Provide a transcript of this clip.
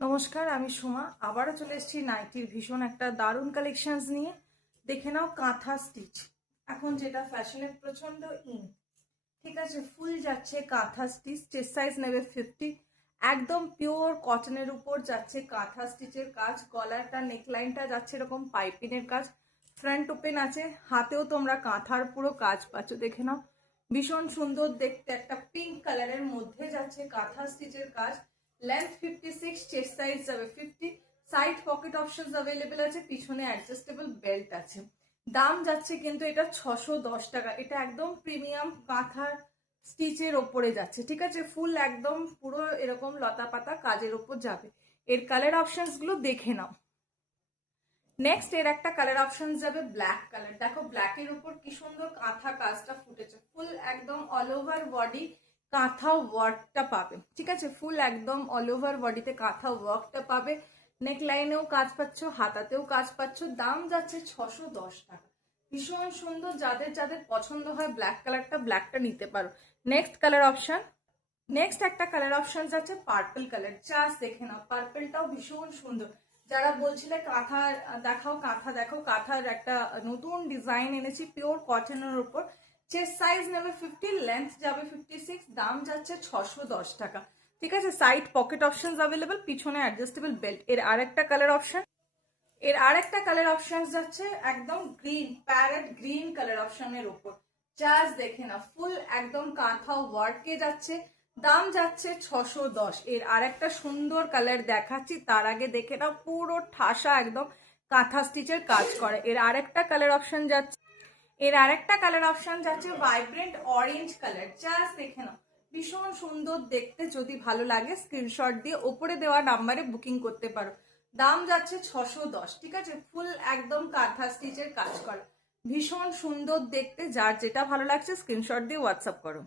নমস্কার, আমি সোমা। আবারও চলে এসেছি নাইটির ভীষণ একটা দারুণ কালেকশনস নিয়ে। দেখে নাও, কাঁথা স্টিচ এখন যেটা ফ্যাশনের প্রচন্ড ইন। ঠিক আছে, ফুল যাচ্ছে কাঁথা স্টিচ, চেস্ট সাইজ নেবে 50। একদম পিওর কটনের উপর যাচ্ছে কাঁথা স্টিচের কাজ। গলাটা নেকলাইনটা যাচ্ছে এরকম পাইপিনের কাজ, ফ্রন্ট ওপেন আছে, হাতেও তোমরা কাঁথার পুরো কাজ পাচ্ছ। দেখে নাও, ভীষণ সুন্দর দেখতে একটা পিঙ্ক কালারের মধ্যে যাচ্ছে কাঁথা স্টিচের কাজ। লেন্থ 56, চেস্ট সাইজ যাবে 50। সাইড পকেট অপশনস অ্যাভেলেবেল আছে, পিছনে অ্যাডজাস্টেবল বেল্ট আছে। দাম যাচ্ছে কিন্তু এটা 610 টাকা। এটা একদম প্রিমিয়াম কাঁথার স্টিচের ওপরে যাচ্ছে। ঠিক আছে, ফুল একদম পুরো এরকম লতা পাতা কাজের ওপর যাবে। এর কালার অপশনস গুলো দেখে নাও। নেক্সট এর একটা কালার অপশন যাবে ব্ল্যাক কালার। দেখো ব্ল্যাকের উপর কি সুন্দর কাঁথা কাজটা ফুটেছে। ফুল একদম অল ওভার বডি কাঁথা ওয়ার্কটা পাবে। ঠিক আছে, ফুল একদম অল ওভার বডিতে কাঁথা ওয়ার্কটা পাবে। নেক লাইনেও কাজ পাচ্ছ, হাতাতেও কাজ পাচ্ছ। দাম যাচ্ছে 610 টাকা। ভীষণ সুন্দর, যাদের যাদের পছন্দ হয় ব্ল্যাক কালারটা, ব্ল্যাকটা নিতে পারো। নেক্সট কালার অপশন, নেক্সট একটা কালার অপশন যাচ্ছে পার্পল কালার। জাস্ট দেখে নাও, পার্পলটাও ভীষণ সুন্দর। যারা বলছিলে কাঁথা দেখাও, কাঁথা দেখো, কাঁথার একটা নতুন ডিজাইন এনেছি পিওর কটনের উপর। চেস্ট সাইজ নেবে 50, লেন্থ যাবে 56, দাম যাচ্ছে 610 টাকা। ঠিক আছে, সাইড পকেট অপশন অ্যাভেলেবেল, পিছনে অ্যাডজাস্টেবল বেল্ট। এর আরেকটা কালার অপশন যাচ্ছে একদম গ্রিন, প্যারেট গ্রিন কালার অপশনের উপর। জাস্ট দেখে না, ফুল একদম কাঁথা ওয়ার্কে যাচ্ছে। দাম যাচ্ছে 610। এর আরেকটা সুন্দর কালার দেখাচ্ছি, তার আগে দেখে নাও পুরো ঠাসা একদম কাঁথা স্টিচের কাজ করে। এর আরেকটা কালার অপশন যাচ্ছে ভাইব্রেন্ট অরেঞ্জ কালার। জাস্ট দেখে নাও, ভীষণ সুন্দর দেখতে। যদি ভালো লাগে স্ক্রিনশট দিয়ে ওপরে দেওয়া নাম্বারে বুকিং করতে পারো। দাম যাচ্ছে 610। ঠিক আছে, ফুল একদম কাঁথা স্টিচের কাজ করা, ভীষণ সুন্দর দেখতে। যার যেটা ভালো লাগছে স্ক্রিনশট দিয়ে হোয়াটসঅ্যাপ করো।